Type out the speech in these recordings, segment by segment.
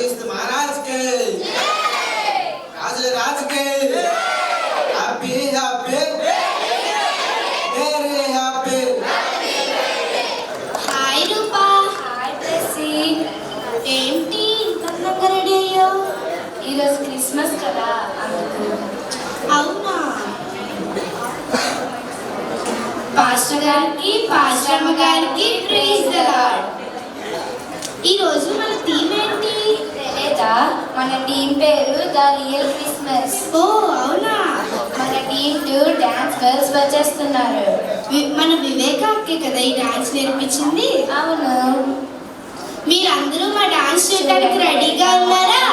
యోగేశ్వర महाराज के राज के happy happy very happy. Hi Rupa. Hi ప్రెసీ. ఏంటి ఇంతగా రెడీ అయ్యావు? ఈరోజు క్రిస్మస్ కదా అందుకు. అవునా? పాస్టర్ గారికి పాస్టర్మ గారికి ప్రైజ్ ది లార్డ్. ఈరోజు మన థీమ్ ఏంటి తెలియదా? మన టీం పేరు ద రియల్ క్రిస్మస్. ఓ అవునా? మన టీం డాన్స్ గర్ల్స్ వచ్చేస్తున్నారు. మన వివేకాకి కదా ఈ డాన్స్ నేర్పించింది. అవును. మీరందరూ మా డాన్స్ చేయడానికి రెడీగా ఉన్నారా?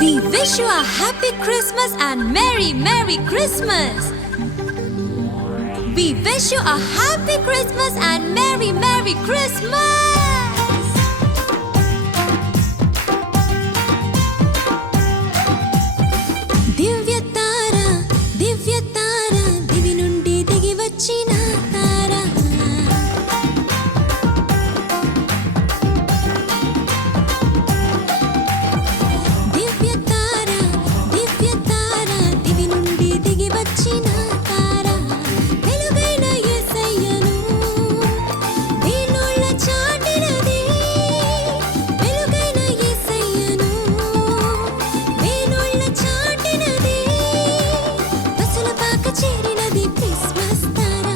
We wish you a happy Christmas and Merry Christmas. We wish you a happy Christmas and Merry Christmas. దివ్య తార దివి నుండి దిగి వచ్చిన తార. దివ్య తార దివి నుండి దిగి వచ్చిన తార. వెలుగైన యేసయ్యను వీణుల చాటినది. వెలుగైన యేసయ్యను వీణుల చాటినది. పసుల పాక చేరినది క్రిస్మస్ తార.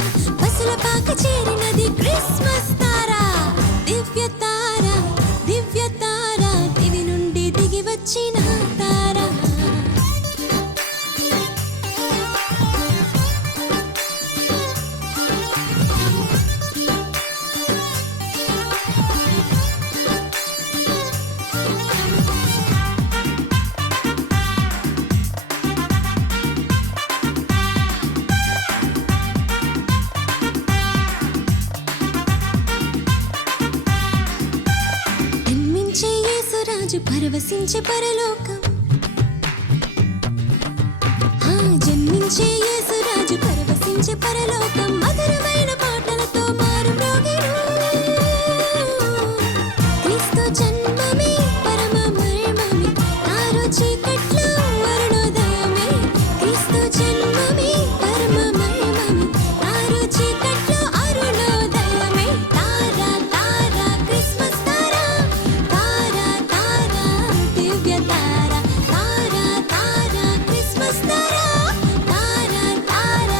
పసుల పాక చేరినది క్రిస్మస్ తార. దివ్య తార దివి నుండి దిగి వచ్చిన తార. జన్మించే యేసురాజు పరవశించే పరలోకం. జన్మించే యేసురాజు పరవశించే పరలోకం. మధురమైన పాటలతో మారు మ్రోగెను. క్రీస్తు జన్మమే పరమ మర్మమే. తారు చీకట్లో అరుణోదయమే. క్రీస్తు జన్మమే పరమ మర్మమే. తారు చీకట్లో అరుణోదయమే. తార క్రిస్మస్ తార. తార దివ్య తార. తార క్రిస్మస్ తార. తార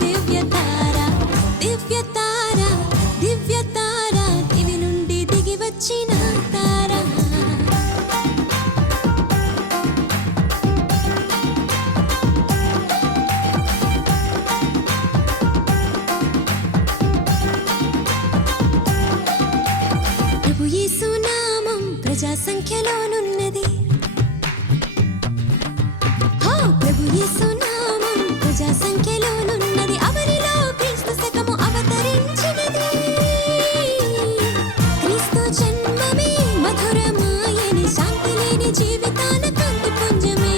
దివ్య తార. దివ్య తార దివి నుండి దిగి వచ్చిన తార. ప్రభు యేసు నామం ప్రజా సంఖ్యలోనున్నది. ప్రభు యేసు నామం ప్రజా సంఖ్యలోనున్నది. అవనిలో క్రీస్తు శకము అవతరించినది. క్రీస్తు జన్మమే మధురమాయని. శాంతి లేని జీవితాన కాంతి పుంజమే.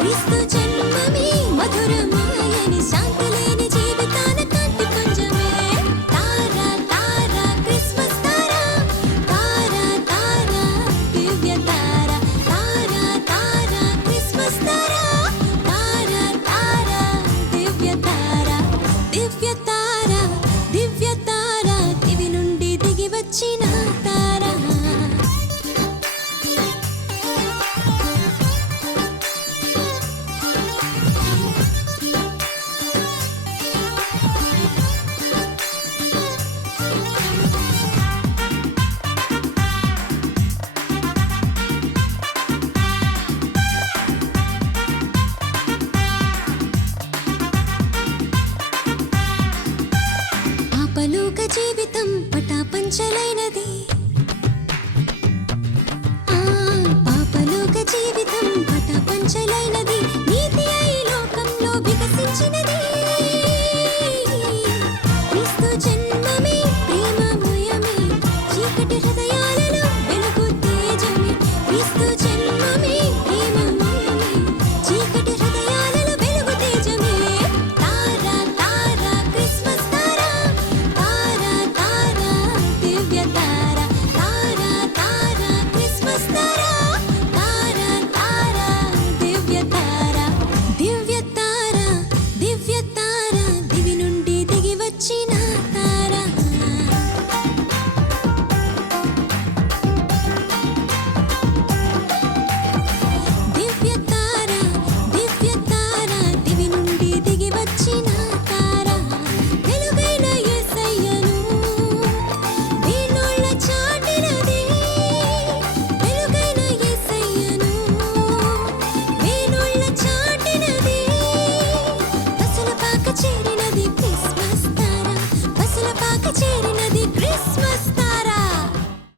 క్రీస్తు జన్మమే మధురమాయని. శాంతి లేని జీవితాన కాంతి పుంజమే. తార క్రిస్మస్ తార. తార దివ్య తార. తార క్రిస్మస్ తార. తార దివ్య తార. దివ్య తార దివి నుండి దిగి వచ్చిన తార. పాపలోక జీవిత